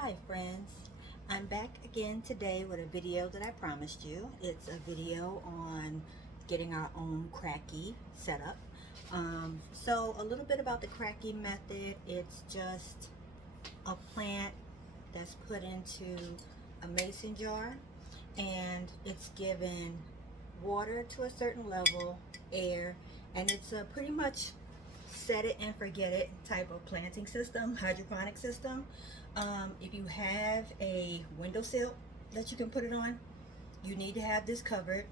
Hi friends, I'm back again today with a video that I promised you. It's a video on getting our own Kratky setup. So a little bit about the Kratky method. It's just a plant that's put into a mason jar and it's given water to a certain level, air, and it's a pretty much set it and forget it type of planting system, hydroponic system. If you have a windowsill that you can put it on, you need to have this covered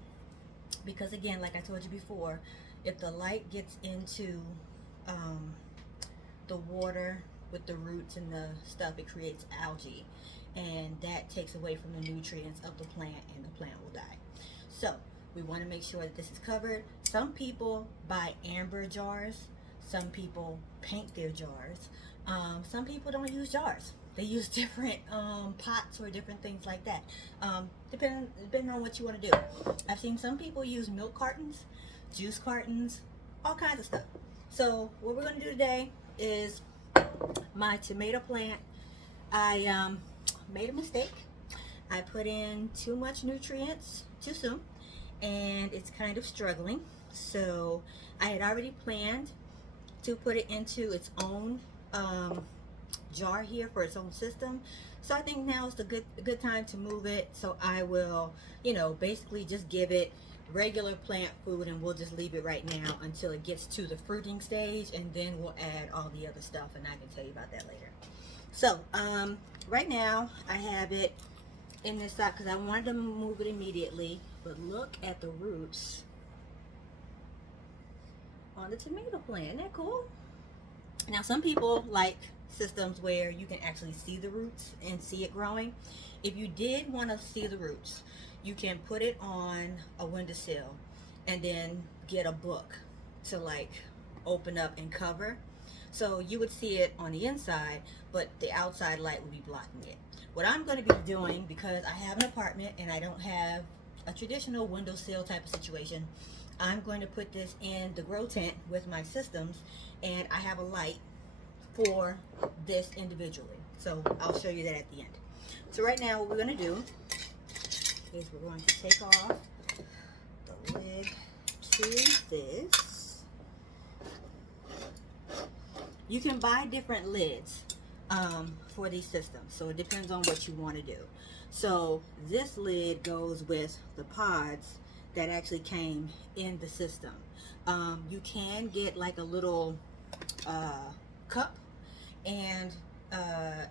because again, like I told you before, if the light gets into the water with the roots and the stuff, it creates algae and that takes away from the nutrients of the plant and the plant will die. So we want to make sure that this is covered. Some people buy amber jars, some people paint their jars, some people don't use jars. They use different pots or different things like that, depending on what you want to do. I've seen some people use milk cartons, juice cartons, all kinds of stuff. So what we're going to do today is my tomato plant. I made a mistake. I put in too much nutrients too soon and it's kind of struggling. So I had already planned to put it into its own jar here for its own system. So I think now is the good time to move it. So I will, basically just give it regular plant food and we'll just leave it right now until it gets to the fruiting stage, and then we'll add all the other stuff and I can tell you about that later. So right now I have it in this side because I wanted to move it immediately, but look at the roots on the tomato plant. Isn't that cool? Now some people like systems where you can actually see the roots and see it growing. If you did want to see the roots, you can put it on a windowsill and then get a book to like open up and cover. So you would see it on the inside, but the outside light would be blocking it. What I'm going to be doing, because I have an apartment and I don't have a traditional windowsill type of situation, I'm going to put this in the grow tent with my systems, and I have a light for this individually. So I'll show you that at the end. So right now what we're going to do is we're going to take off the lid to this. You can buy different lids for these systems, so it depends on what you want to do. So this lid goes with the pods that actually came in the system. You can get like a little cup, and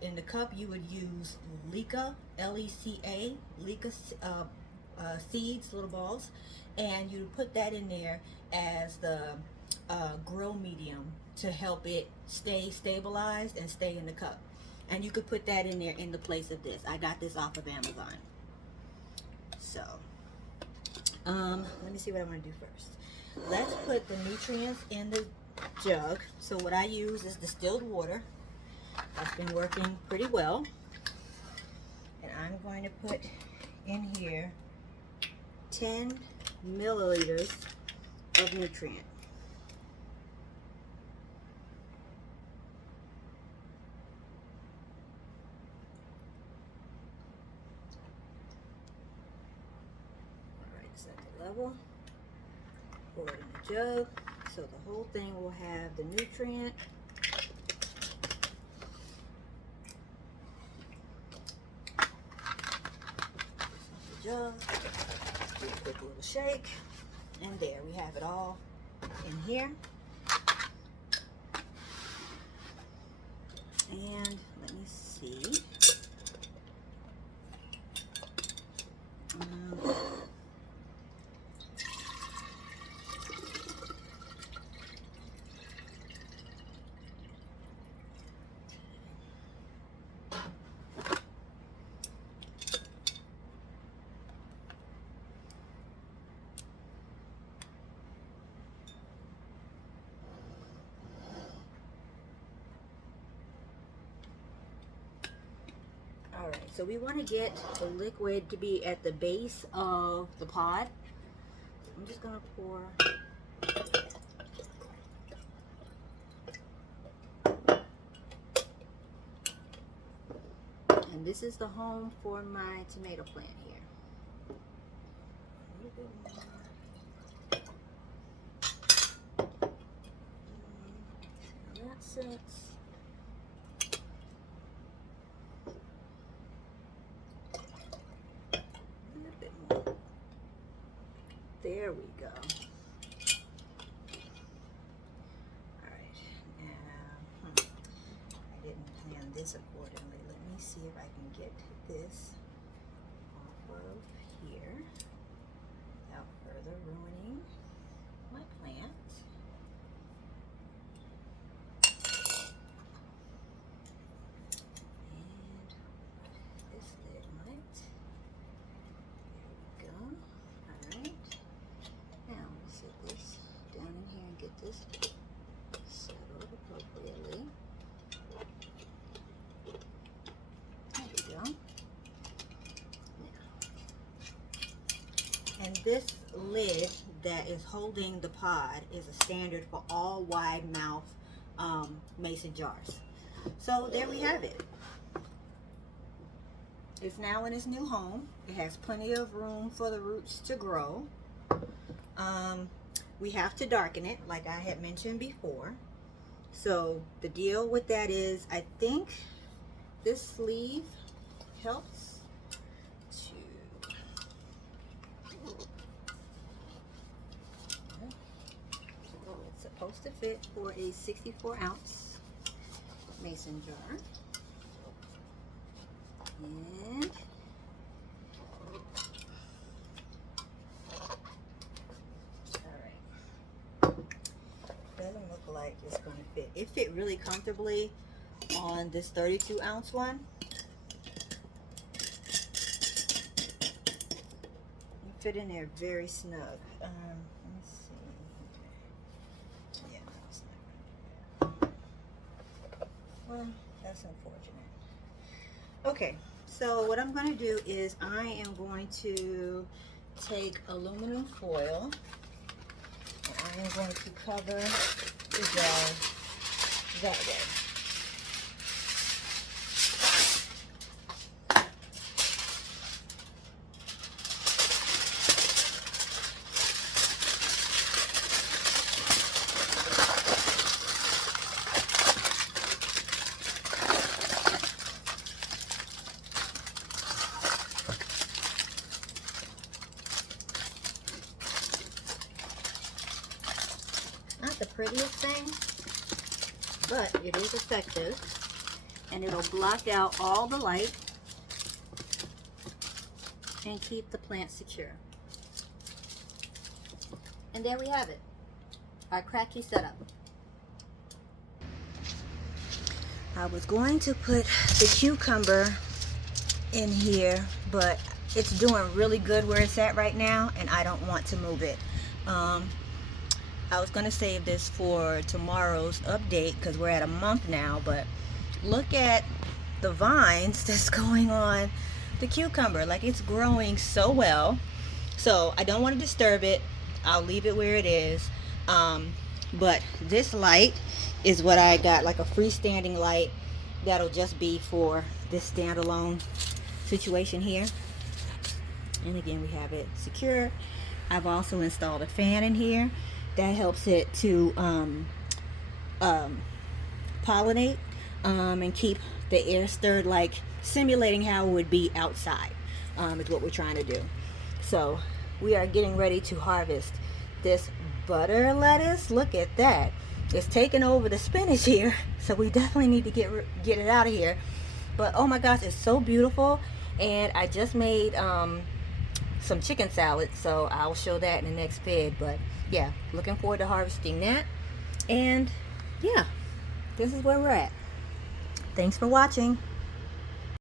in the cup you would use leca, L-E-C-A, leca seeds, little balls, and you put that in there as the grow medium to help it stay stabilized and stay in the cup. And you could put that in there in the place of this. I got this off of Amazon. So let me see what I want to do first. Let's put the nutrients in the jug. So what I use is distilled water. That's been working pretty well. And I'm going to put in here 10 milliliters of nutrient. Level, pour it in the jug so the whole thing will have the nutrient. The jug, give it a quick little shake, and there we have it all in here. And let me see. Alright, so we want to get the liquid to be at the base of the pod. I'm just going to pour And this is the home for my tomato plant here. A little bit more. That sits. A little bit more. There we go. Alright, now I didn't plan this accordingly. Let me see if I can get this off of here without further ruining my plant. This settled appropriately. There we go. Now, and this lid that is holding the pod is a standard for all wide mouth mason jars. So there we have it. It's now in its new home. It has plenty of room for the roots to grow. We have to darken it, like I had mentioned before. So the deal with that is, I think this sleeve helps to, it's supposed to fit for a 64-ounce mason jar. And doesn't look like it's going to fit. It fit really comfortably on this 32-ounce one. It fit in there very snug. Let me see. Yeah, no, it's not going to do that. Well, that's unfortunate. Okay, so what I'm going to do is I am going to take aluminum foil. I am going to cover the jar that way. Not the prettiest thing, but it is effective, and it'll block out all the light and keep the plant secure. And there we have it, our Kratky setup. I was going to put the cucumber in here, but it's doing really good where it's at right now, and I don't want to move it. I was going to save this for tomorrow's update because we're at a month now, but look at the vines that's going on the cucumber. Like, it's growing so well. So I don't want to disturb it. I'll leave it where it is. But this light is what I got, like a freestanding light that'll just be for this standalone situation here. And again, we have it secure. I've also installed a fan in here that helps it to pollinate and keep the air stirred, like simulating how it would be outside is what we're trying to do. So we are getting ready to harvest this butter lettuce. Look at that. It's taking over the spinach here, so we definitely need to get it out of here. But oh my gosh, it's so beautiful. And I just made some chicken salad, so I'll show that in the next vid. But yeah, looking forward to harvesting that. And yeah, this is where we're at. Thanks for watching.